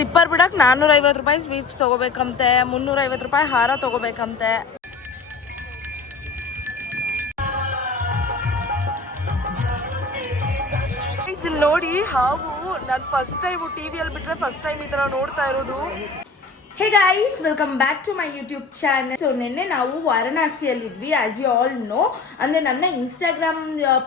Slipper ಬಿಡಕ್ಕೆ 450 ರೂಪಾಯಿ sweets ತೊಗೋಬೇಕಂತೆ, 350 ರೂಪಾಯಿ ಹಾರ ತೊಗೋಬೇಕಂತೆ. ನೋಡಿ ಹಾವು ನಾನು ಫಸ್ಟ್ ಟೈಮ್ ಟಿವಿಯಲ್ಲಿ ಬಿಟ್ರೆ ಫಸ್ಟ್ ಟೈಮ್ ಈ ತರ ನೋಡ್ತಾ ಇರೋದು. Hey guys, welcome back to my YouTube channel. So ನಿನ್ನೆ ನಾವು ವಾರಣಾಸಿಯಲ್ಲಿದ್ವಿ. ಆಸ್ ಯು ಆಲ್ ನೋ, ಅಂದರೆ ನನ್ನ ಇನ್ಸ್ಟಾಗ್ರಾಮ್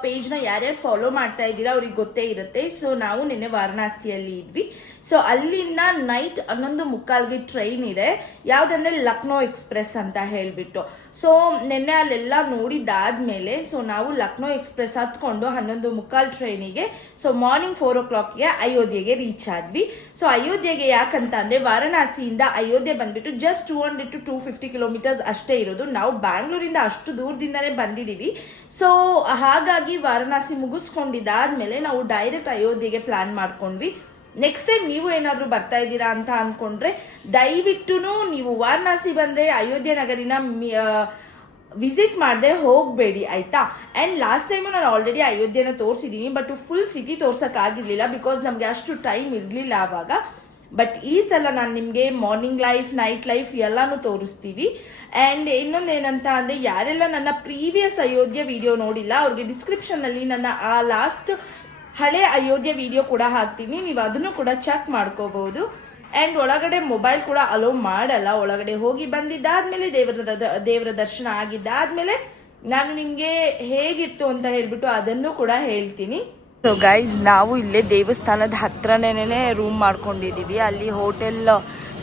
ಪೇಜ್ನ ಯಾರ್ಯಾರು ಫಾಲೋ ಮಾಡ್ತಾ ಇದ್ದೀರಾ ಅವ್ರಿಗೆ ಗೊತ್ತೇ ಇರುತ್ತೆ. ಸೊ ನಾವು ನಿನ್ನೆ ವಾರಣಾಸಿಯಲ್ಲಿ ಇದ್ವಿ. ಸೊ ಅಲ್ಲಿಂದ ನೈಟ್ 11:45ಗೆ ಟ್ರೈನ್ ಇದೆ, ಯಾವುದಂದ್ರೆ ಲಕ್ನೋ ಎಕ್ಸ್ಪ್ರೆಸ್ ಅಂತ ಹೇಳಿಬಿಟ್ಟು. ಸೊ ನಿನ್ನೆ ಅಲ್ಲೆಲ್ಲ ನೋಡಿದ್ದಾದ್ಮೇಲೆ ಸೊ ನಾವು ಲಕ್ನೋ ಎಕ್ಸ್ಪ್ರೆಸ್ ಹತ್ಕೊಂಡು 11:45 ಟ್ರೈನಿಗೆ ಸೊ ಮಾರ್ನಿಂಗ್ 4 o'clockಗೆ ಅಯೋಧ್ಯೆಗೆ ರೀಚ್ ಆದ್ವಿ. ಸೊ ಅಯೋಧ್ಯೆಗೆ ಯಾಕಂತ ಅಂದ್ರೆ ವಾರಣಾಸಿಯಿಂದ ಅಯೋಧ್ಯೆ ಬಂದ್ಬಿಟ್ಟು ಜಸ್ಟ್ 200 to 250 ಕಿಲೋಮೀಟರ್ಸ್ ಅಷ್ಟೇ ಇರೋದು. ನಾವು ಬ್ಯಾಂಗ್ಳೂರಿಂದ ಅಷ್ಟು ದೂರದಿಂದನೇ ಬಂದಿದ್ದೀವಿ. ಸೊ ಹಾಗಾಗಿ ವಾರಣಾಸಿ ಮುಗಿಸ್ಕೊಂಡಿದ್ದಾದ್ಮೇಲೆ ನಾವು ಡೈರೆಕ್ಟ್ ಅಯೋಧ್ಯೆಗೆ ಪ್ಲಾನ್ ಮಾಡ್ಕೊಂಡ್ವಿ. ನೆಕ್ಸ್ಟ್ ಟೈಮ್ ನೀವು ಏನಾದರೂ ಬರ್ತಾ ಇದ್ದೀರಾ ಅಂತ ಅನ್ಕೊಂಡ್ರೆ ದಯವಿಟ್ಟು ನೀವು ವಾರಣಾಸಿ ಬಂದರೆ ಅಯೋಧ್ಯೆ ನಗರಿನ ವಿಸಿಟ್ ಮಾಡದೆ ಹೋಗಬೇಡಿ, ಆಯ್ತಾ. ಆ್ಯಂಡ್ ಲಾಸ್ಟ್ ಟೈಮು ನಾನು ಆಲ್ರೆಡಿ ಅಯೋಧ್ಯೆನ ತೋರಿಸಿದ್ದೀನಿ, ಬಟ್ ಫುಲ್ ಸಿಟಿ ತೋರ್ಸೋಕ್ಕಾಗಿರ್ಲಿಲ್ಲ ಬಿಕಾಸ್ ನಮಗೆ ಅಷ್ಟು ಟೈಮ್ ಇರಲಿಲ್ಲ ಆವಾಗ. ಬಟ್ ಈ ಸಲ ನಾನು ನಿಮಗೆ ಮಾರ್ನಿಂಗ್ ಲೈಫ್, ನೈಟ್ ಲೈಫ್ ಎಲ್ಲಾನು ತೋರಿಸ್ತೀವಿ. ಆ್ಯಂಡ್ ಇನ್ನೊಂದು ಏನಂತ ಅಂದರೆ ಯಾರೆಲ್ಲ ನನ್ನ ಪ್ರೀವಿಯಸ್ ಅಯೋಧ್ಯೆ ವಿಡಿಯೋ ನೋಡಿಲ್ಲ ಅವ್ರಿಗೆ ಡಿಸ್ಕ್ರಿಪ್ಷನ್ನಲ್ಲಿ ನನ್ನ ಆ ಲಾಸ್ಟ್ ಹಳೆ ಅಯೋಧ್ಯೆ ವಿಡಿಯೋ ಕೂಡ ಹಾಕ್ತೀನಿ, ನೀವು ಅದನ್ನು ಕೂಡ ಚೆಕ್ ಮಾಡ್ಕೋಬಹುದು. ಆ್ಯಂಡ್ ಒಳಗಡೆ ಮೊಬೈಲ್ ಕೂಡ ಅಲೋ ಮಾಡಲ್ಲ. ಒಳಗಡೆ ಹೋಗಿ ಬಂದಿದ್ದಾದ್ಮೇಲೆ ದೇವರ ದರ್ಶನ ಆಗಿದ್ದಾದ್ಮೇಲೆ ನಾನು ನಿಮಗೆ ಹೇಗಿತ್ತು ಅಂತ ಹೇಳ್ಬಿಟ್ಟು ಅದನ್ನು ಕೂಡ ಹೇಳ್ತೀನಿ. ಸೊ ಗೈಸ್, ನಾವು ಇಲ್ಲೇ ದೇವಸ್ಥಾನದ ಹತ್ರನೇ ರೂಮ್ ಮಾಡ್ಕೊಂಡಿದ್ದೀವಿ. ಅಲ್ಲಿ ಹೋಟೆಲ್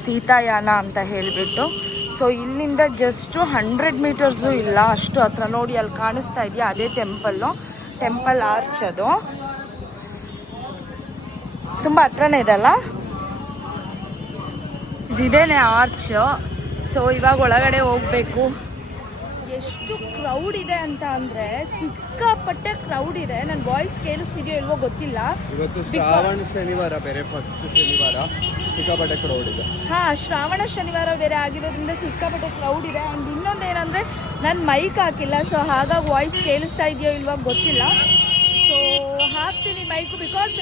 ಸೀತಾಯಾನ ಅಂತ ಹೇಳಿಬಿಟ್ಟು. ಸೊ ಇಲ್ಲಿಂದ ಜಸ್ಟ್ 100 ಮೀಟರ್ಸು ಇಲ್ಲ, ಅಷ್ಟು ಹತ್ರ. ನೋಡಿ ಅಲ್ಲಿ ಕಾಣಿಸ್ತಾ ಇದೆಯಾ, ಅದೇ ಟೆಂಪಲ್ ಆರ್ಚ್. ಅದು ತುಂಬ ಹತ್ರನೇ ಇದಲ್ಲ, ಇದೇನೆ ಆರ್ಚ್. ಸೊ ಇವಾಗ ಒಳಗಡೆ ಹೋಗ್ಬೇಕು. ಎಷ್ಟು ಕ್ರೌಡ್ ಇದೆ ಅಂತ ಅಂದ್ರೆ ಸಿಕ್ಕಾಪಟ್ಟೆ ಕ್ರೌಡ್ ಇದೆ. ನನ್ನ ವಾಯ್ಸ್ ಕೇಳಿಸ್ತಿದೆಯೋ ಇಲ್ವೋ ಗೊತ್ತಿಲ್ಲ. ಇವತ್ತು ಶ್ರಾವಣ ಶನಿವಾರ ಬೇರೆ, ಫಸ್ಟ್ ಶನಿವಾರ ಸಿಕ್ಕಾಪಟ್ಟೆ ಕ್ರೌಡ್ ಇದೆ. ಶ್ರಾವಣ ಶನಿವಾರ ಬೇರೆ ಆಗಿರೋದ್ರಿಂದ ಸಿಕ್ಕಾಪಟ್ಟೆ ಕ್ರೌಡ್ ಇದೆ. ಅಂಡ್ ಇನ್ನೊಂದು ಏನಂದ್ರೆ ನಾನು ಮೈಕ್ ಹಾಕಿಲ್ಲ, ಸೊ ಹಾಗಾಗಿ ವಾಯ್ಸ್ ಕೇಳಿಸ್ತಾ ಇದೆಯೋ ಇಲ್ವೋ ಗೊತ್ತಿಲ್ಲ. ಸೊ ಹಾಕ್ತೀನಿ ಮೈಕ್, ಬಿಕಾಸ್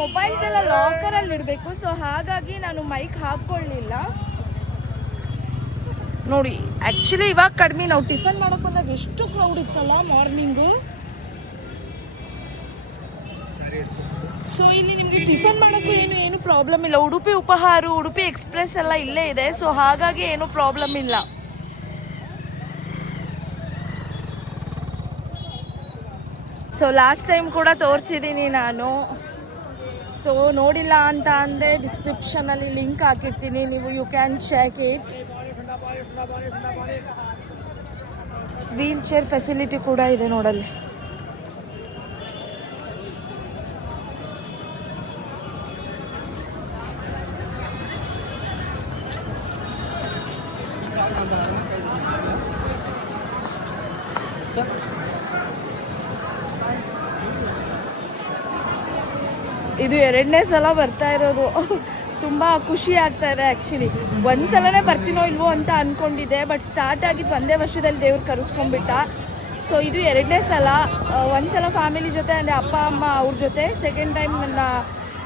ಮೊಬೈಲ್ಸ್ ಎಲ್ಲ ಲಾಕರಲ್ಲಿ ಇಡಬೇಕು. ಸೊ ಹಾಗಾಗಿ ನಾನು ಮೈಕ್ ಹಾಕ್ಕೊಳ್ಳಿಲ್ಲ. ನೋಡಿ ಆ್ಯಕ್ಚುಲಿ ಇವಾಗ ಕಡಿಮೆ. ನಾವು ಟಿಫನ್ ಮಾಡೋಕೆ ಬಂದಾಗ ಎಷ್ಟು ಕ್ರೌಡ್ ಇತ್ತಲ್ಲ ಮಾರ್ನಿಂಗು. ಸೊ ಇಲ್ಲಿ ನಿಮಗೆ ಟಿಫನ್ ಮಾಡೋಕ್ಕೂ ಏನು ಪ್ರಾಬ್ಲಮ್ ಇಲ್ಲ. ಉಡುಪಿ ಉಪಹಾರ, ಉಡುಪಿ ಎಕ್ಸ್ಪ್ರೆಸ್ ಎಲ್ಲ ಇಲ್ಲೇ ಇದೆ. ಸೊ ಹಾಗಾಗಿ ಏನು ಪ್ರಾಬ್ಲಮ್ ಇಲ್ಲ. ಸೊ ಲಾಸ್ಟ್ ಟೈಮ್ ಕೂಡ ತೋರಿಸಿದ್ದೀನಿ ನಾನು. ಸೊ ನೋಡಿಲ್ಲ ಅಂತ ಅಂದರೆ ಡಿಸ್ಕ್ರಿಪ್ಷನಲ್ಲಿ ಲಿಂಕ್ ಹಾಕಿರ್ತೀನಿ, ನೀವು you can check it. Wheelchair facility ಕೂಡ ಇದೆ ನೋಡಲ್ಲಿ. ಇದು 2ನೇ ಸಲ ಬರ್ತಾ ಇರೋದು. ತುಂಬ ಖುಷಿ ಆಗ್ತಾ ಇದೆ ಆ್ಯಕ್ಚುಲಿ. ಒಂದ್ಸಲನೇ ಬರ್ತೀನೋ ಇಲ್ವೋ ಅಂತ ಅಂದ್ಕೊಂಡಿದ್ದೆ, ಬಟ್ ಸ್ಟಾರ್ಟ್ ಆಗಿದ್ದು ಒಂದೇ ವರ್ಷದಲ್ಲಿ ದೇವ್ರು ಕರೆಸ್ಕೊಂಡ್ಬಿಟ್ಟ. ಸೊ ಇದು 2ನೇ ಸಲ. ಒಂದ್ಸಲ ಫ್ಯಾಮಿಲಿ ಜೊತೆ ಅಂದರೆ ಅಪ್ಪ ಅಮ್ಮ ಅವ್ರ ಜೊತೆ, ಸೆಕೆಂಡ್ ಟೈಮ್ ನನ್ನ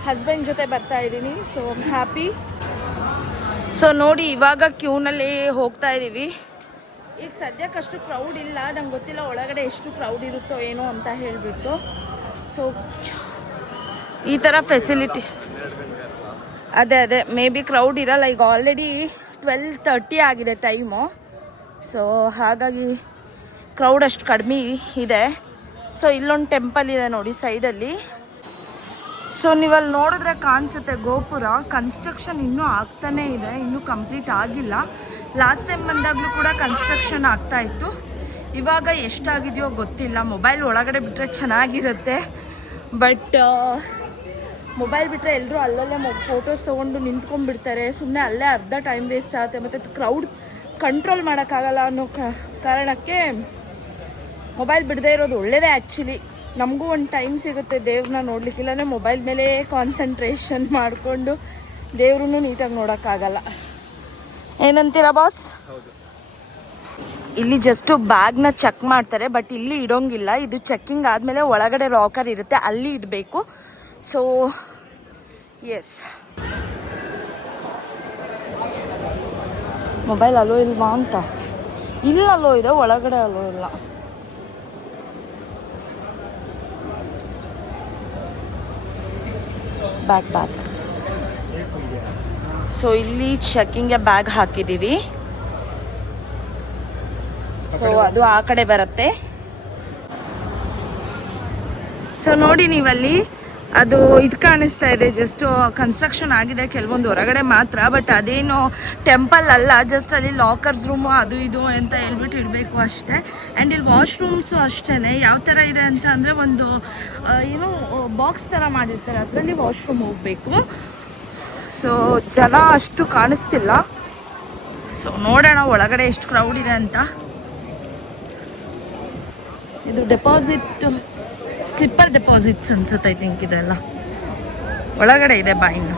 ಹಸ್ಬೆಂಡ್ ಜೊತೆ ಬರ್ತಾ ಇದ್ದೀನಿ. So happy. ಸೊ ನೋಡಿ ಇವಾಗ ಕ್ಯೂನಲ್ಲಿ ಹೋಗ್ತಾ ಇದ್ದೀವಿ. ಈಗ ಸದ್ಯಕ್ಕೆ ಅಷ್ಟು ಕ್ರೌಡ್ ಇಲ್ಲ, ನಂಗೆ ಗೊತ್ತಿಲ್ಲ ಒಳಗಡೆ ಎಷ್ಟು ಕ್ರೌಡ್ ಇರುತ್ತೋ ಏನೋ ಅಂತ ಹೇಳಿಬಿಟ್ಟು. ಸೊ ಈ ಥರ ಫೆಸಿಲಿಟಿ ಅದೇ ಮೇ ಬಿ ಕ್ರೌಡ್ ಇರಲ್ಲ. ಈಗ ಆಲ್ರೆಡಿ 12:30 ಆಗಿದೆ ಟೈಮು. ಸೊ ಹಾಗಾಗಿ ಕ್ರೌಡ್ ಅಷ್ಟು ಕಡಿಮೆ ಇದೆ. ಸೊ ಇಲ್ಲೊಂದು ಟೆಂಪಲ್ ಇದೆ ನೋಡಿ ಸೈಡಲ್ಲಿ. ಸೊ ನೀವಲ್ಲಿ ನೋಡಿದ್ರೆ ಕಾಣಿಸುತ್ತೆ ಗೋಪುರ. ಕನ್ಸ್ಟ್ರಕ್ಷನ್ ಇನ್ನೂ ಆಗ್ತಾನೇ ಇದೆ, ಇನ್ನೂ ಕಂಪ್ಲೀಟ್ ಆಗಿಲ್ಲ. ಲಾಸ್ಟ್ ಟೈಮ್ ಬಂದಾಗಲೂ ಕೂಡ ಕನ್ಸ್ಟ್ರಕ್ಷನ್ ಆಗ್ತಾ ಇತ್ತು. ಇವಾಗ ಎಷ್ಟಾಗಿದೆಯೋ ಗೊತ್ತಿಲ್ಲ. ಮೊಬೈಲ್ ಒಳಗಡೆ ಬಿಟ್ಟರೆ ಚೆನ್ನಾಗಿರುತ್ತೆ, ಬಟ್ ಮೊಬೈಲ್ ಬಿಟ್ಟರೆ ಎಲ್ಲರೂ ಅಲ್ಲಲ್ಲೇ ಫೋಟೋಸ್ ತೊಗೊಂಡು ನಿಂತ್ಕೊಂಡ್ಬಿಡ್ತಾರೆ. ಸುಮ್ಮನೆ ಅಲ್ಲೇ ಅರ್ಧ ಟೈಮ್ ವೇಸ್ಟ್ ಆಗುತ್ತೆ. ಮತ್ತು ಕ್ರೌಡ್ ಕಂಟ್ರೋಲ್ ಮಾಡೋಕ್ಕಾಗಲ್ಲ ಅನ್ನೋ ಕಾರಣಕ್ಕೆ ಮೊಬೈಲ್ ಬಿಡದೇ ಇರೋದು ಒಳ್ಳೆಯದೇ ಆ್ಯಕ್ಚುಲಿ. ನಮಗೂ ಒಂದು ಟೈಮ್ ಸಿಗುತ್ತೆ ದೇವ್ರನ್ನ ನೋಡ್ಲಿಕ್ಕೆ. ಇಲ್ಲಾಂದರೆ ಮೊಬೈಲ್ ಮೇಲೆ ಕಾನ್ಸಂಟ್ರೇಷನ್ ಮಾಡಿಕೊಂಡು ದೇವ್ರೂ ನೀಟಾಗಿ ನೋಡೋಕ್ಕಾಗಲ್ಲ. ಏನಂತೀರಾ ಬಾಸ್? ಇಲ್ಲಿ ಜಸ್ಟ್ ಬ್ಯಾಗ್ನ ಚೆಕ್ ಮಾಡ್ತಾರೆ, ಬಟ್ ಇಲ್ಲಿ ಇಡೋಂಗಿಲ್ಲ. ಇದು ಚೆಕ್ಕಿಂಗ್ ಆದಮೇಲೆ ಒಳಗಡೆ ಲಾಕರ್ ಇರುತ್ತೆ, ಅಲ್ಲಿ ಇಡಬೇಕು. ಸೊ ಎಸ್, ಮೊಬೈಲ್ ಅಲೋ ಇಲ್ವಾ ಅಂತ. ಇಲ್ಲ ಅಲೋ ಇದೆ, ಒಳಗಡೆ ಅಲೋ ಇಲ್ಲ. ಬ್ಯಾಗ್ ಸೊ ಇಲ್ಲಿ ಚೆಕ್ಕಿಂಗ್ಗೆ ಬ್ಯಾಗ್ ಹಾಕಿದ್ದೀವಿ. ಸೊ ಅದು ಆ ಕಡೆ ಬರುತ್ತೆ. ಸೊ ನೋಡಿ ನೀವಲ್ಲಿ ಅದು ಇದು ಕಾಣಿಸ್ತಾ ಇದೆ, ಜಸ್ಟ್ ಕನ್ಸ್ಟ್ರಕ್ಷನ್ ಆಗಿದೆ ಕೆಲವೊಂದು ಹೊರಗಡೆ ಮಾತ್ರ. ಬಟ್ ಅದೇನು ಟೆಂಪಲ್ ಅಲ್ಲ, ಜಸ್ಟ್ ಅಲ್ಲಿ ಲಾಕರ್ಸ್ ರೂಮು ಅದು ಇದು ಅಂತ ಹೇಳ್ಬಿಟ್ಟು ಇಡಬೇಕು ಅಷ್ಟೇ. ಆ್ಯಂಡ್ ಇಲ್ಲಿ ವಾಶ್ರೂಮ್ಸು ಅಷ್ಟೇ. ಯಾವ ಥರ ಇದೆ ಅಂತ ಅಂದರೆ ಒಂದು ಏನು ಬಾಕ್ಸ್ ಥರ ಮಾಡಿರ್ತಾರೆ, ಅದರಲ್ಲಿ ವಾಶ್ರೂಮ್ ಹೋಗಬೇಕು. ಸೊ ಜನ ಅಷ್ಟು ಕಾಣಿಸ್ತಿಲ್ಲ. ಸೊ ನೋಡೋಣ ಒಳಗಡೆ ಎಷ್ಟು ಕ್ರೌಡ್ ಇದೆ ಅಂತ. ಇದು ಡೆಪಾಸಿಟ್, ಸ್ಲಿಪ್ಪರ್ ಡೆಪಾಸಿಟ್ಸ್ ಅನ್ಸುತ್ತೆ ಐ ಥಿಂಕ್. ಇದೆಲ್ಲ ಒಳಗಡೆ ಇದೆ ಬಾಯಿನ.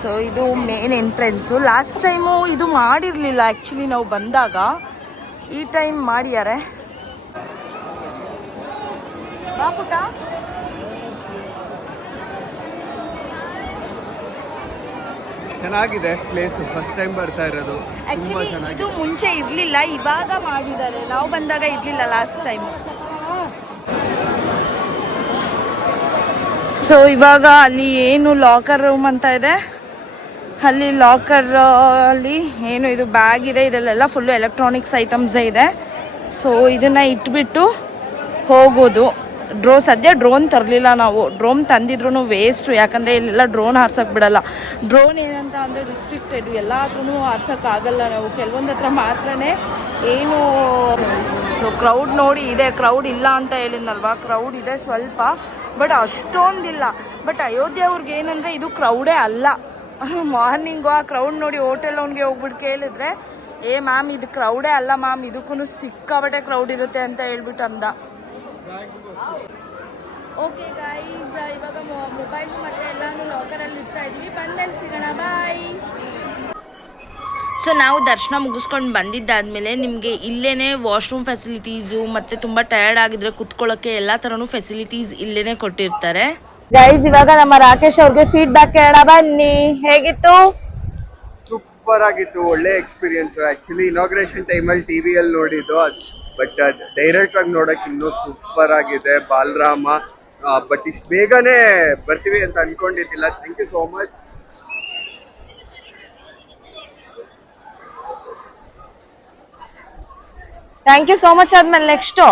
ಸೊ ಇದು ಮೇನ್ ಎಂಟ್ರೆನ್ಸು. ಲಾಸ್ಟ್ ಟೈಮು ಇದು ಮಾಡಿರಲಿಲ್ಲ ಆ್ಯಕ್ಚುಲಿ, ನಾವು ಬಂದಾಗ. ಈ ಟೈಮ್ ಮಾಡ್ಯಾರೆ. ಪುಟ ಚೆನ್ನಾಗಿದೆ ಪ್ಲೇಸ್, ಫಸ್ಟ್ ಟೈಮ್ ಬರ್ತಾ ಇರೋದು. ತುಂಬಾ ಚೆನ್ನಾಗಿದೆ. ಇದು ಮುಂಚೆ ಇರ್ಲಿಲ್ಲ, ಇವಾಗ ಮಾಡಿದ್ದಾರೆ. ನಾವು ಬಂದಾಗ ಇರ್ಲಿಲ್ಲ ಲಾಸ್ಟ್ ಟೈಮ್. ಸೊ ಇವಾಗ ಅಲ್ಲಿ ಏನು ಲಾಕರ್ ರೂಮ್ ಅಂತ ಇದೆ, ಅಲ್ಲಿ ಲಾಕರ್ ಅಲ್ಲಿ ಏನು ಇದು ಬ್ಯಾಗ್ ಇದೆ, ಇದೆಲ್ಲ ಫುಲ್ಲು ಎಲೆಕ್ಟ್ರಾನಿಕ್ಸ್ ಐಟಮ್ಸೇ ಇದೆ. ಸೊ ಇದನ್ನ ಇಟ್ಬಿಟ್ಟು ಹೋಗೋದು. ಸದ್ಯ ಡ್ರೋನ್ ತರಲಿಲ್ಲ ನಾವು. ಡ್ರೋನ್ ತಂದಿದ್ರು ವೇಸ್ಟು, ಯಾಕಂದರೆ ಇಲ್ಲೆಲ್ಲ ಡ್ರೋನ್ ಹಾರ್ಸೋಕ್ಕೆ ಬಿಡಲ್ಲ. ಡ್ರೋನ್ ಏನಂತ ಅಂದರೆ ರಿಸ್ಟ್ರಿಕ್ಟೆಡ್, ಎಲ್ಲ ಹತ್ರನೂ ಹಾರ್ಸೋಕ್ಕಾಗಲ್ಲ ನಾವು, ಕೆಲವೊಂದು ಹತ್ರ ಮಾತ್ರನೇ ಏನು. ಸೊ ಕ್ರೌಡ್ ನೋಡಿ ಇದೆ, ಕ್ರೌಡ್ ಇಲ್ಲ ಅಂತ ಹೇಳಿದ್ನಲ್ವಾ, ಕ್ರೌಡ್ ಇದೆ ಸ್ವಲ್ಪ, ಬಟ್ ಅಷ್ಟೊಂದಿಲ್ಲ. ಬಟ್ ಅಯೋಧ್ಯೆ ಅವ್ರಿಗೆ ಏನಂದರೆ ಇದು ಕ್ರೌಡೇ ಅಲ್ಲ. ಮಾರ್ನಿಂಗು ಆ ಕ್ರೌಡ್ ನೋಡಿ ಹೋಟೆಲ್ ಅವ್ನಿಗೆ ಹೋಗ್ಬಿಟ್ಟು ಕೇಳಿದ್ರೆ, ಮ್ಯಾಮ್ ಇದು ಕ್ರೌಡೇ ಅಲ್ಲ ಮ್ಯಾಮ್, ಇದಕ್ಕೂ ಸಿಕ್ಕಾಬಟ್ಟೆ ಕ್ರೌಡ್ ಇರುತ್ತೆ ಅಂತ ಹೇಳ್ಬಿಟ್ಟು ಅಂದ. ಓಕೆ ಗೈಸ್, ಇವಾಗ ಮೊಬೈಲ್ ಮತ್ತೆ ಎಲ್ಲಾನು ಲಾಕರಲ್ಲಿ ಇಡ್ತಾ ಇದೀವಿ. ಬಂದಲ್ಲಿ ಸಿಗೋಣ, ಬಾಯ್. ಸೊ ನಾವು ದರ್ಶನ ಮುಗಿಸ್ಕೊಂಡು ಬಂದಿದ್ದಾದಮೇಲೆ ನಿಮಗೆ ಇಲ್ಲೇ ವಾಶ್ರೂಮ್ ಫೆಸಿಲಿಟೀಸು ಮತ್ತು ತುಂಬ ಟಯರ್ಡ್ ಆಗಿದ್ರೆ ಕುತ್ಕೊಳ್ಳೋಕ್ಕೆ ಎಲ್ಲ ಥರನೂ ಫೆಸಿಲಿಟೀಸ್ ಇಲ್ಲೇ ಕೊಟ್ಟಿರ್ತಾರೆ. ಗೈಸ್ ಇವಾಗ ನಮ್ಮ ರಾಕೇಶ್ ಅವ್ರಿಗೆ ಫೀಡ್ಬ್ಯಾಕ್ ಕೇಳೋಣ ಬನ್ನಿ. ಹೇಗಿತ್ತು? ಸೂಪರ್ ಆಗಿತ್ತು, ಒಳ್ಳೆ ಎಕ್ಸ್ಪೀರಿಯನ್ಸ್. ಆಕ್ಚುಲಿ ಇನಾಗ್ರೇಷನ್ ಟೈಮಲ್ಲಿ ಟಿವಿಯಲ್ಲಿ ನೋಡಿದ್ದು, ಬಟ್ ಡೈರೆಕ್ಟ್ ಆಗಿ ನೋಡಕ್ ಇನ್ನೂ ಸೂಪರ್ ಆಗಿದೆ. ಬಾಲರಾಮ, ಬಟ್ ಇಷ್ಟು ಬೇಗನೆ ಬರ್ತೀವಿ ಅಂತ ಅನ್ಕೊಂಡಿದ್ದಿಲ್ಲ. Thank you so much. Thank you so much. ಆದ್ಮೇಲೆ ನೆಕ್ಸ್ಟ್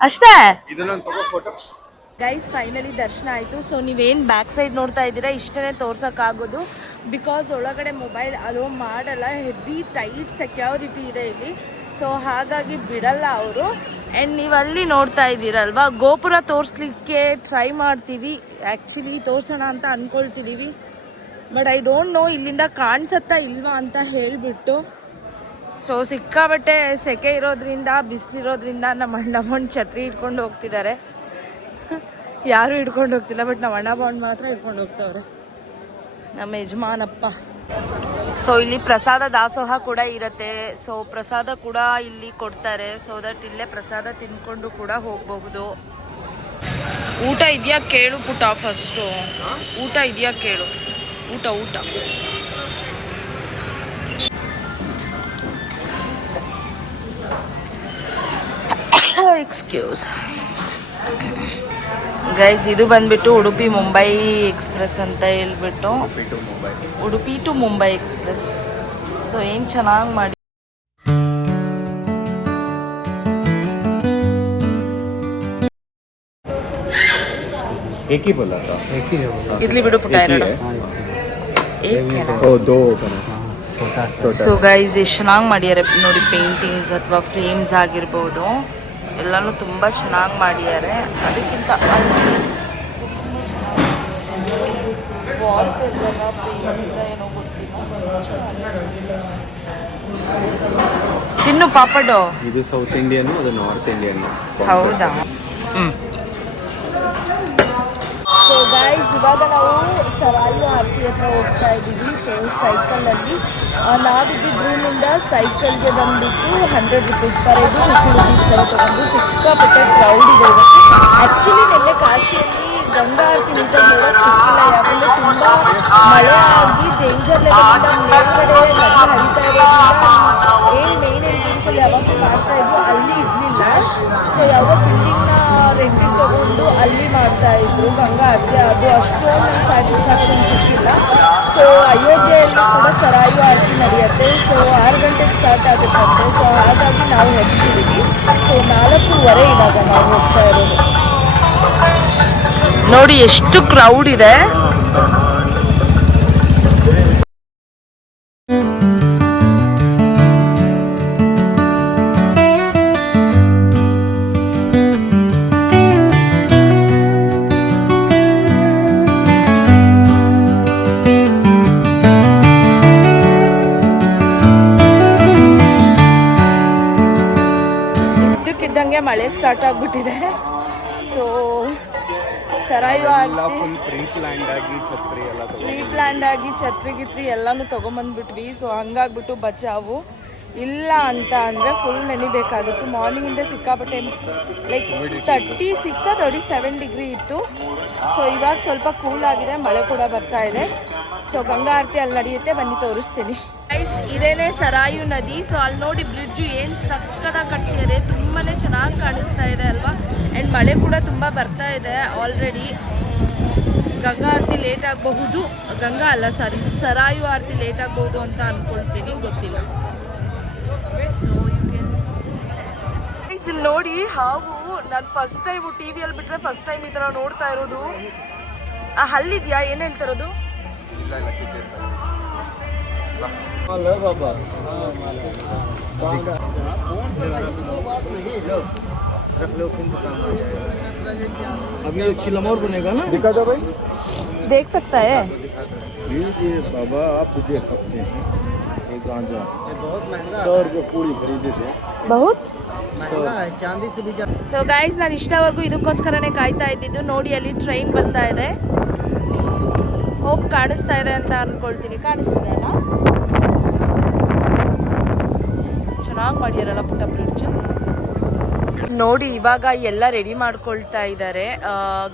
ಅಷ್ಟೇ ಇದನ್ನೊಂದು ತಗೋ ಫೋಟೋ. ಗೈಸ್ ಫೈನಲಿ ದರ್ಶನ ಆಯಿತು. ಸೊ ನೀವೇನು ಬ್ಯಾಕ್ ಸೈಡ್ ನೋಡ್ತಾ ಇದ್ದೀರಾ ಇಷ್ಟೇ ತೋರ್ಸೋಕ್ಕಾಗೋದು, ಬಿಕಾಸ್ ಒಳಗಡೆ ಮೊಬೈಲ್ ಅಲೋ ಮಾಡಲ್ಲ. ಹೆವಿ ಟೈಟ್ ಸೆಕ್ಯೂರಿಟಿ ಇದೆ ಇಲ್ಲಿ. ಸೊ ಹಾಗಾಗಿ ಬಿಡಲ್ಲ ಅವರು. ಆ್ಯಂಡ್ ನೀವು ಅಲ್ಲಿ ನೋಡ್ತಾ ಇದ್ದೀರಲ್ವಾ, ಗೋಪುರ ತೋರಿಸ್ಲಿಕ್ಕೆ ಟ್ರೈ ಮಾಡ್ತೀವಿ, ಆ್ಯಕ್ಚುಲಿ ತೋರಿಸೋಣ ಅಂತ ಅಂದ್ಕೊಳ್ತಿದ್ದೀವಿ. ಬಟ್ ಐ ಡೋಂಟ್ ನೋ ಇಲ್ಲಿಂದ ಕಾಣಿಸತ್ತಾ ಇಲ್ವಾ ಅಂತ ಹೇಳಿಬಿಟ್ಟು. ಸೊ ಸಿಕ್ಕಾಬಟ್ಟೆ ಸೆಕೆ ಇರೋದ್ರಿಂದ, ಬಿಸಿಲಿರೋದ್ರಿಂದ ನಮ್ಮ ಅಣ್ಣ ಛತ್ರಿ ಇಟ್ಕೊಂಡು ಹೋಗ್ತಿದ್ದಾರೆ. ಯಾರೂ ಹಿಡ್ಕೊಂಡು ಹೋಗ್ತಿಲ್ಲ, ಬಟ್ ನಮ್ಮ ಅಣ್ಣ ಬಾಂಡ್ ಮಾತ್ರ ಹಿಡ್ಕೊಂಡು ಹೋಗ್ತವ್ರೆ, ನಮ್ಮ ಯಜಮಾನಪ್ಪ. ಸೊ ಇಲ್ಲಿ ಪ್ರಸಾದ ದಾಸೋಹ ಕೂಡ ಇರುತ್ತೆ. ಸೊ ಪ್ರಸಾದ ಕೂಡ ಇಲ್ಲಿ ಕೊಡ್ತಾರೆ. ಸೊ ದಟ್ ಇಲ್ಲೇ ಪ್ರಸಾದ ತಿನ್ಕೊಂಡು ಕೂಡ ಹೋಗಬಹುದು. ಊಟ ಇದೆಯಾ ಕೇಳು ಪುಟ ಫಸ್ಟು. ಊಟ ಇದೆಯಾ ಕೇಳು. ಊಟ ಎಕ್ಸ್ಕ್ಯೂಸ್ ಗೈಸ್, ಇದು ಬಂದ್ಬಿಟ್ಟು ಉಡುಪಿ ಮುಂಬೈ ಎಕ್ಸ್ಪ್ರೆಸ್ ಅಂತ ಹೇಳ್ಬಿಟ್ಟು, Udupi to Mumbai express. So ಏನು ಚೆನ್ನಾಗಿ ಮಾಡಿ. ಇರ್ಲಿ ಬಿಡು ಪುಟ ಎರಡು. ಸೊ ಗೈಸ್ ಎಷ್ಟು ಚೆನ್ನಾಗಿ ಮಾಡ್ಯಾರೆ ನೋಡಿ, ಪೇಂಟಿಂಗ್ಸ್ ಅಥವಾ ಫ್ರೇಮ್ಸ್ ಆಗಿರ್ಬೋದು, ಎಲ್ಲನೂ ತುಂಬ ಚೆನ್ನಾಗಿ ಮಾಡಿದ್ದಾರೆ. ಅದಕ್ಕಿಂತ ಅಲ್ಲಿ ವಾಲ್ ಪೇಪರ್ನ ಪೇಂಟಿಂದ ಏನೋ ಗೊತ್ತಿಲ್ಲ. ತಿನ್ನು ಪಾಪಡು. ಇದು ಸೌತ್ ಇಂಡಿಯನ್, ಅದು ನಾರ್ತ್ ಇಂಡಿಯನ್. ಹೌದಾ? ಸೊ ಗೈಸ್ ಇವಾಗ ನಾವು ಸರಾಯಿ ಆರತಿ ಹತ್ರ ಹೋಗ್ತಾ ಇದ್ದೀವಿ. ಸೊ ಸೈಕಲಲ್ಲಿ ನಾವಿದ್ದಿದ್ದ ರೂಮಿಂದ ಸೈಕಲ್ಗೆ ಬಂದುಬಿಟ್ಟು 100 ರೂಪೀಸ್ ಪರ್ ಇದು, 50 ರೂಪೀಸ್ ಪರ ತೊಗೊಂಡು ಸಿಕ್ಕಾಪಟ್ಟೆ ಕ್ರೌಡ್ ಇದೆ ಇವತ್ತು. ಆ್ಯಕ್ಚುಲಿ ನಿನ್ನೆ ಕಾಶಿಯಲ್ಲಿ ಗಂಗಾ ಆರತಿ ನೀಟಾಗಿ ನೋಡೋಕೆ ಸಿಕ್ಕಿಲ್ಲ, ಯಾಕಂದರೆ ತುಂಬ ಮಳೆ ಆಗಿ ಡೇಂಜರ್ ಲೆವೆಲಿಂದ ಮೇಲ್ಗಡೆ ನದಿ ಹರಿತಾ ಇರೋದ್ರಿಂದ ಏನು ಮೇನ್ ಎಂಟ್ರೆನ್ಸಲ್ಲಿ ಯಾವಾಗ ಮಾಡ್ತಾ ಇದ್ವು ಅಲ್ಲಿ ಇರಲಿಲ್ಲ. ಸೊ ಯಾವುದೋ ಬಿಲ್ಡಿಂಗ್ನ ರೆಂಟಿಗೆ ತೊಗೊಂಡು ಅಲ್ಲಿ ಮಾಡ್ತಾ ಇದ್ರು ಗಂಗಾ ಆರತಿ. ಅದು ಅಷ್ಟೊಂದು ನಮ್ಗೆ ಸ್ಯಾಟಿಸ್ಫ್ಯಾಕ್ಷನ್ ಸಿಕ್ಕಿಲ್ಲ. ಸೊ ಅಯೋಧ್ಯೆಯಲ್ಲಿ ಕೂಡ ಸರಾಯು ಆರತಿ ನಡೆಯುತ್ತೆ. ಸೊ 6 ಗಂಟೆಗೆ ಸ್ಟಾರ್ಟ್ ಆಗುತ್ತಂತೆ. ಸೊ ಹಾಗಾಗಿ ನಾವು ಹೋಗ್ತಿದ್ದೀವಿ. ಸೊ 4:15 ಇವಾಗ ನಾವು ಹೋಗ್ತಾ ಇರೋದು. ನೋಡಿ ಎಷ್ಟು ಕ್ರೌಡ್ ಇದೆ. ಇದ್ದಕ್ಕಿದ್ದಂಗೆ ಮಳೆ ಸ್ಟಾರ್ಟ್ ಆಗಿಬಿಟ್ಟಿದೆ. ಸೊ ಸರಾಯು ಆರತಿ ಪ್ರೀ ಪ್ಲ್ಯಾಂಡ್ ಆಗಿ ಛತ್ರಿ ಗಿತ್ರಿ ಎಲ್ಲನೂ ತೊಗೊಂಬಂದ್ಬಿಟ್ವಿ. ಸೊ ಹಂಗಾಗ್ಬಿಟ್ಟು ಬಚಾವು ಇಲ್ಲ ಅಂತ ಅಂದರೆ ಫುಲ್ ನೆನಿಬೇಕಾಗಿತ್ತು. ಮಾರ್ನಿಂಗಿಂದ ಸಿಕ್ಕಾಪಟ್ಟೆ ಲೈಕ್ 36-37 ಡಿಗ್ರಿ ಇತ್ತು. ಸೊ ಇವಾಗ ಸ್ವಲ್ಪ ಕೂಲ್ ಆಗಿದೆ, ಮಳೆ ಕೂಡ ಬರ್ತಾ ಇದೆ. ಸೊ ಗಂಗಾ ಆರತಿ ಅಲ್ಲಿ ನಡೆಯುತ್ತೆ, ಬನ್ನಿ ತೋರಿಸ್ತೀನಿ. ಇದೇನೇ ಸರಾಯು ನದಿ. ಸೊ ಅಲ್ಲಿ ನೋಡಿ ಬ್ರಿಡ್ಜು ಏನು ಸಕ್ಕತ್ತಾಗಿ ಕಟ್ಸಿದ್ದಾರೆ, ತುಂಬಾ ಚೆನ್ನಾಗಿ ಕಾಣಿಸ್ತಾ ಇದೆ ಅಲ್ವಾ. ಆ್ಯಂಡ್ ಮಳೆ ಕೂಡ ತುಂಬ ಬರ್ತಾ ಇದೆ ಆಲ್ರೆಡಿ. ಗಂಗಾ ಆರತಿ ಲೇಟ್ ಆಗಬಹುದು, ಗಂಗಾ ಅಲ್ಲ ಸಾರಿ ಸರಾಯು ಆರತಿ ಲೇಟ್ ಆಗಬಹುದು ಅಂತ ಅಂದ್ಕೊಳ್ತೀನಿ, ಗೊತ್ತಿಲ್ಲ. ಇಲ್ಲಿ ನೋಡಿ ಹಾವು, ನಾನು ಫಸ್ಟ್ ಟೈಮ್ ಟಿವಿಯಲ್ಲಿ ಬಿಟ್ಟರೆ ಫಸ್ಟ್ ಟೈಮ್ ಈ ಥರ ನೋಡ್ತಾ ಇರೋದು. ಹಲ್ಲಿದ್ಯಾ? ಏನು ಹೇಳ್ತಿರೋದು? अभी 1 किलो और बनेगा ना, दिखा दो भाई. देख सकता है ये बाबा आप देख सकते हैं. एक गांजा बहुत महंगा, 100 रुपये पूरी खरीदे थे. बहुत महंगा है, चांदी से भी. ಸೊ ಗೈಸ್, ನಾನು ಇಷ್ಟವರೆಗೂ ಇದಕ್ಕೋಸ್ಕರನೇ ಕಾಯ್ತಾ ಇದ್ದಿದ್ದು. ನೋಡಿ ಅಲ್ಲಿ ಟ್ರೈನ್ ಬರ್ತಾ ಇದೆ. ಹೋಪ್ ಕಾಣಿಸ್ತಾ ಇದೆ ಅಂತ ಅಂದ್ಕೊಳ್ತೀನಿ. ಕಾಣಿಸ್ತಿದೆ ಅಲ್ಲ? ಚೆನ್ನಾಗಿ ಮಾಡಿದಾರಲ್ಲ ಪುಟ್ಟ ಬ್ರಿಡ್ಜ್. ನೋಡಿ ಇವಾಗ ಎಲ್ಲ ರೆಡಿ ಮಾಡ್ಕೊಳ್ತಾ ಇದ್ದಾರೆ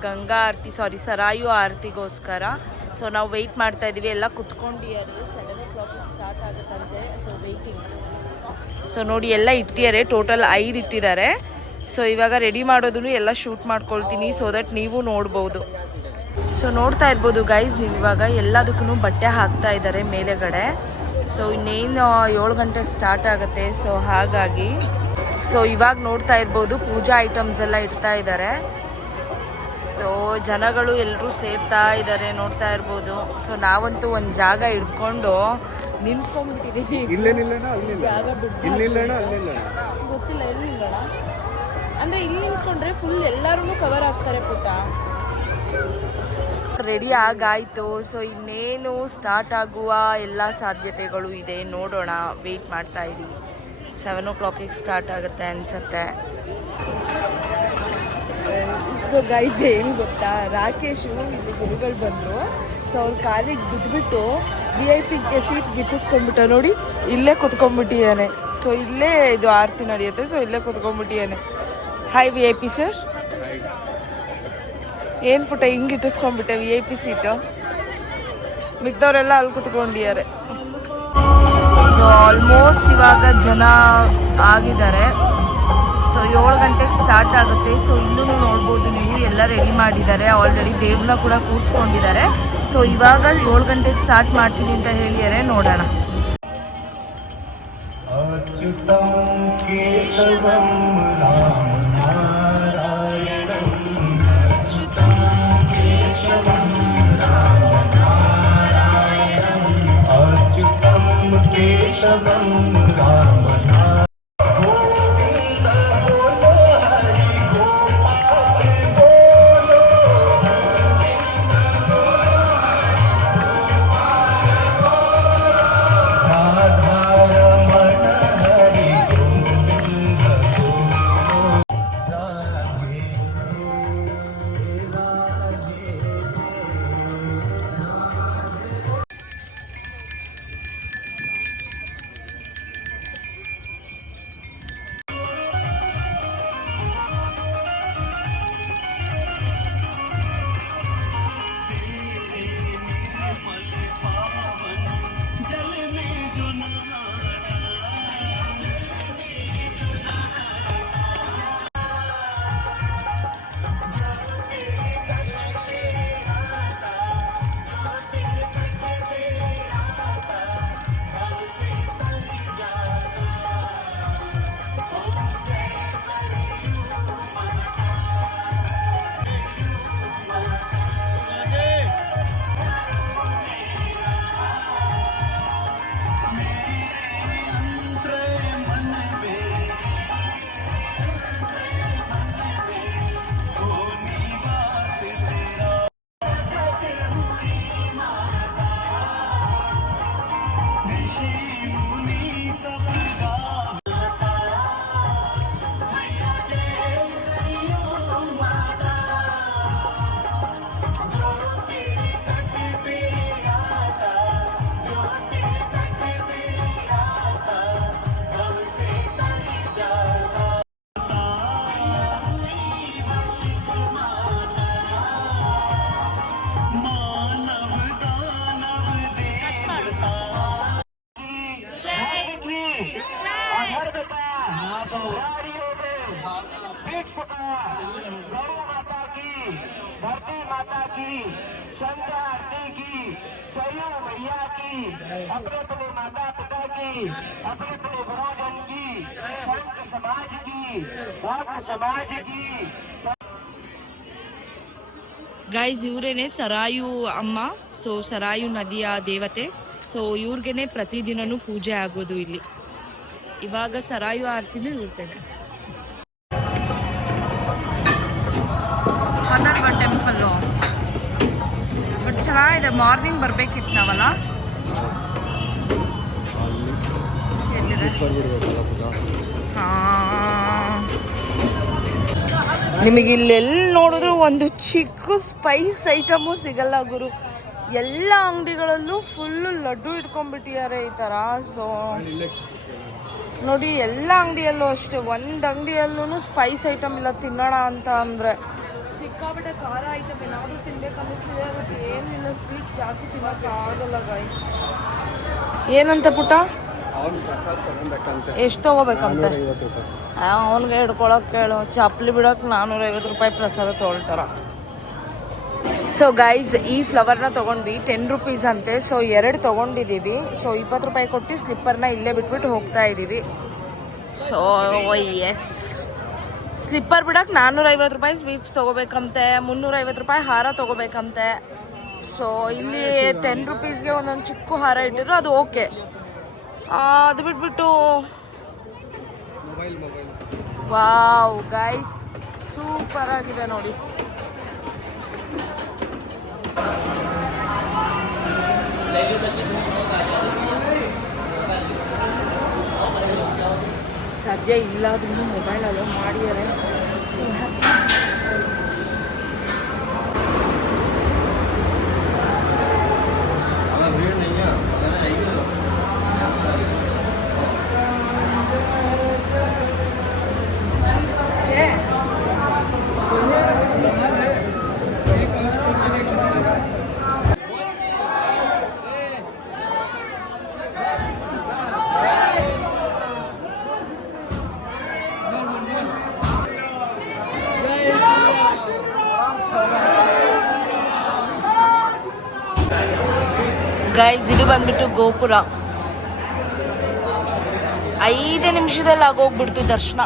ಗಂಗಾ ಆರತಿ ಸರಾಯು ಆರತಿಗೋಸ್ಕರ. ಸೊ ನಾವು ವೆಯ್ಟ್ ಮಾಡ್ತಾ ಇದ್ದೀವಿ, ಎಲ್ಲ ಕುತ್ಕೊಂಡಿದ್ದಾರೆ. 7 o'clock ಸ್ಟಾರ್ಟ್ ಆಗುತ್ತಂತೆ. So waiting. ಸೊ ನೋಡಿ ಎಲ್ಲ ಇಟ್ಟಿದ್ದಾರೆ, ಟೋಟಲ್ 5 ಇಟ್ಟಿದ್ದಾರೆ. ಸೊ ಇವಾಗ ರೆಡಿ ಮಾಡೋದನ್ನು ಎಲ್ಲ ಶೂಟ್ ಮಾಡ್ಕೊಳ್ತೀನಿ, ಸೊ ದಟ್ ನೀವು ನೋಡ್ಬೋದು. ಸೊ ನೋಡ್ತಾ ಇರ್ಬೋದು ಗೈಸ್ ನೀವು, ಇವಾಗ ಎಲ್ಲದಕ್ಕೂ ಬಟ್ಟೆ ಹಾಕ್ತಾ ಇದ್ದಾರೆ ಮೇಲೆಗಡೆ. ಸೊ ಇನ್ನೇನು 7 ಗಂಟೆಗೆ ಸ್ಟಾರ್ಟ್ ಆಗುತ್ತೆ. ಸೊ ಹಾಗಾಗಿ ಸೊ ಇವಾಗ ನೋಡ್ತಾ ಇರ್ಬೋದು ಪೂಜಾ ಐಟಮ್ಸ್ ಎಲ್ಲ ಇಡ್ತಾ ಇದ್ದಾರೆ. ಸೊ ಜನಗಳು ಎಲ್ಲರೂ ಸೇರ್ತಾ ಇದ್ದಾರೆ, ನೋಡ್ತಾ ಇರ್ಬೋದು. ಸೊ ನಾವಂತೂ ಒಂದು ಜಾಗ ಹಿಡ್ಕೊಂಡು ನಿಂತ್ಕೊಂಡ್ಬಿಟ್ಟಿದ್ದೀವಿ. ಜಾಗ ಗೊತ್ತಿಲ್ಲ ಎಲ್ಲಿ ನಿಲ್ಲೋಣ ಅಂದರೆ ಇಲ್ಲಿ ನಿಂತ್ಕೊಂಡ್ರೆ ಫುಲ್ ಎಲ್ಲರೂ ಕವರ್ ಆಗ್ತಾರೆ ಪುಟ್ಟ. ರೆಡಿ ಆಗಾಯಿತು. ಸೊ ಇನ್ನೇನು ಸ್ಟಾರ್ಟ್ ಆಗುವ ಎಲ್ಲ ಸಾಧ್ಯತೆಗಳು ಇದೆ, ನೋಡೋಣ. ವೆಯ್ಟ್ ಮಾಡ್ತಾ ಇದ್ದೀವಿ. 7 o'clock ಸ್ಟಾರ್ಟ್ ಆಗುತ್ತೆ ಅನಿಸುತ್ತೆ. ಸೊ ಗೈಸ್ ಏನು ಗೊತ್ತಾ, ರಾಕೇಶು ಇಲ್ಲಿ ಗುರುಗಳು ಬಂದರು. ಸೊ ಅವ್ರ ಕಾಲಿಗೆ ಬಿದ್ದುಬಿಟ್ಟು VIP ಸೀಟ್ ಗಿಟ್ಟಿಸ್ಕೊಂಡ್ಬಿಟ್ಟ. ನೋಡಿ ಇಲ್ಲೇ ಕುತ್ಕೊಂಡ್ಬಿಟ್ಟಿದ್ದಾನೆ. ಸೊ ಇಲ್ಲೇ ಇದು ಆರತಿ ನಡೆಯುತ್ತೆ. ಸೊ ಇಲ್ಲೇ ಕುತ್ಕೊಂಡ್ಬಿಟ್ಟಿದ್ದಾನೆ. Hi VIP sir. ಏನು ಪುಟ್ಟ ಹಿಂಗೆ ಇಟ್ಟಿಸ್ಕೊಂಡ್ಬಿಟ್ಟೆ VIP ಸೀಟು. ಮಿಕ್ದವರೆಲ್ಲ ಅಲ್ಲಿ ಕುತ್ಕೊಂಡಿದ್ದಾರೆ. ಸೊ ಆಲ್ಮೋಸ್ಟ್ ಇವಾಗ ಜನ ಆಗಿದ್ದಾರೆ. ಸೊ 7 ಗಂಟೆಗೆ ಸ್ಟಾರ್ಟ್ ಆಗುತ್ತೆ. ಸೊ ಇಲ್ಲೂ ನೋಡ್ಬೋದು ನೀವು, ಎಲ್ಲ ರೆಡಿ ಮಾಡಿದ್ದಾರೆ ಆಲ್ರೆಡಿ. ದೇವ್ರನ್ನ ಕೂಡ ಕೂರಿಸ್ಕೊಂಡಿದ್ದಾರೆ. ಸೊ ಇವಾಗ 7 ಗಂಟೆಗೆ ಸ್ಟಾರ್ಟ್ ಮಾಡ್ತೀನಿ ಅಂತ ಹೇಳಿದ್ದಾರೆ, ನೋಡೋಣ. गाड़ियों में विश्व का गौ माता की धरती माता की संत आरती की सरयू मैया की अपने अपने माता पिता की अपने अपने गुरुजन की संत समाज की भक्त समाज की ಗೈಸ್ ಇವರೇನೆ ಸರಾಯು ಅಮ್ಮ. ಸೊ ಸರಾಯು ನದಿಯ ದೇವತೆ. ಸೊ ಇವ್ರಿಗೇನೆ ಪ್ರತಿದಿನನೂ ಪೂಜೆ ಆಗೋದು ಇಲ್ಲಿ. ಇವಾಗ ಸರಾಯು ಆರತಿನೂ ಇರ್ತೇನೆ. ಹದರ್ವ ಟೆಂಪಲ್ಲು ಬಟ್ ಚೆನ್ನಾಗಿದೆ. ಮಾರ್ನಿಂಗ್ ಬರ್ಬೇಕಿತ್ತು ನಾವಲ್ಲ. ಎಲ್ಲಿದೆ? ನಿಮಗೆ ಇಲ್ಲೆಲ್ಲಿ ನೋಡಿದ್ರು ಒಂದು ಚಿಕ್ಕ ಸ್ಪೈಸ್ ಐಟಮು ಸಿಗಲ್ಲ ಗುರು. ಎಲ್ಲ ಅಂಗಡಿಗಳಲ್ಲೂ ಫುಲ್ಲು ಲಡ್ಡು ಇಟ್ಕೊಂಡ್ಬಿಟ್ಟಿದ್ದಾರೆ ಈ ಥರ. ಸೊ ನೋಡಿ ಎಲ್ಲ ಅಂಗಡಿಯಲ್ಲೂ ಅಷ್ಟೇ. ಒಂದು ಅಂಗಡಿಯಲ್ಲೂ ಸ್ಪೈಸ್ ಐಟಮ್ ಇಲ್ಲ ತಿನ್ನೋಣ ಅಂತ ಅಂದರೆ. ಸಿಕ್ಕಾಬಿಟ್ಟೆ ಖಾರ ಐಟಮ್ ಏನಾದರೂ ತಿನ್ಬೇಕು ಅನ್ನಿಸ್ತಿದೆ. ಬಟ್ ಏನಿಲ್ಲ, ಸ್ವೀಟ್ ಜಾಸ್ತಿ ತಿನ್ನೋಕ್ಕಾಗಲ್ಲ ಗೈಸ್. ಏನಂತ ಪುಟ್ಟ? ಎಷ್ಟು ತಗೋಬೇಕಂತ? ಅವನಿಗೆ ಹಿಡ್ಕೊಳಕ್ ಕೇಳು. ಚಪ್ಪಲಿ ಬಿಡೋಕೆ 450 ರೂಪಾಯಿ ಪ್ರಸಾದ ತೊಗೊಳ್ತಾರ. ಸೊ ಗೈಸ್ ಈ ಫ್ಲವರ್ನ ತೊಗೊಂಡ್ವಿ 10 ರುಪೀಸ್ ಅಂತೆ. ಸೊ 2 ತೊಗೊಂಡಿದ್ದೀವಿ. ಸೊ 20 ರೂಪಾಯಿ ಕೊಟ್ಟು ಸ್ಲಿಪ್ಪರ್ನ ಇಲ್ಲೇ ಬಿಟ್ಬಿಟ್ಟು ಹೋಗ್ತಾ ಇದ್ದೀವಿ. ಸೊ ಎಸ್, ಸ್ಲಿಪ್ಪರ್ ಬಿಡೋಕೆ 450 ರೂಪಾಯಿ ಸ್ವೀಟ್ಸ್ ತೊಗೋಬೇಕಂತೆ, 350 ರೂಪಾಯಿ ಹಾರ ತೊಗೋಬೇಕಂತೆ. ಸೊ ಇಲ್ಲಿ 10 ರುಪೀಸ್ಗೆ ಒಂದೊಂದು ಚಿಕ್ಕ ಹಾರ ಇಟ್ಟಿದ್ರು, ಅದು ಓಕೆ. ಅದು ಬಿಟ್ಬಿಟ್ಟು ವಾವ್ ಗೈಸ್ ಸೂಪರ್ ಆಗಿದೆ ನೋಡಿ. ಸದ್ಯ ಇಲ್ಲಾದ್ರೂ ಮೊಬೈಲ್ ಅಲೋ ಮಾಡಿದ್ದಾರೆ. ಸೊ ಗೈಸ್ ಇದು ಬಂದ್ಬಿಟ್ಟು ಗೋಪುರ. 5 ನಿಮಿಷದಲ್ಲಿ ಆಗೋಗ್ಬಿಡ್ತು ದರ್ಶನ.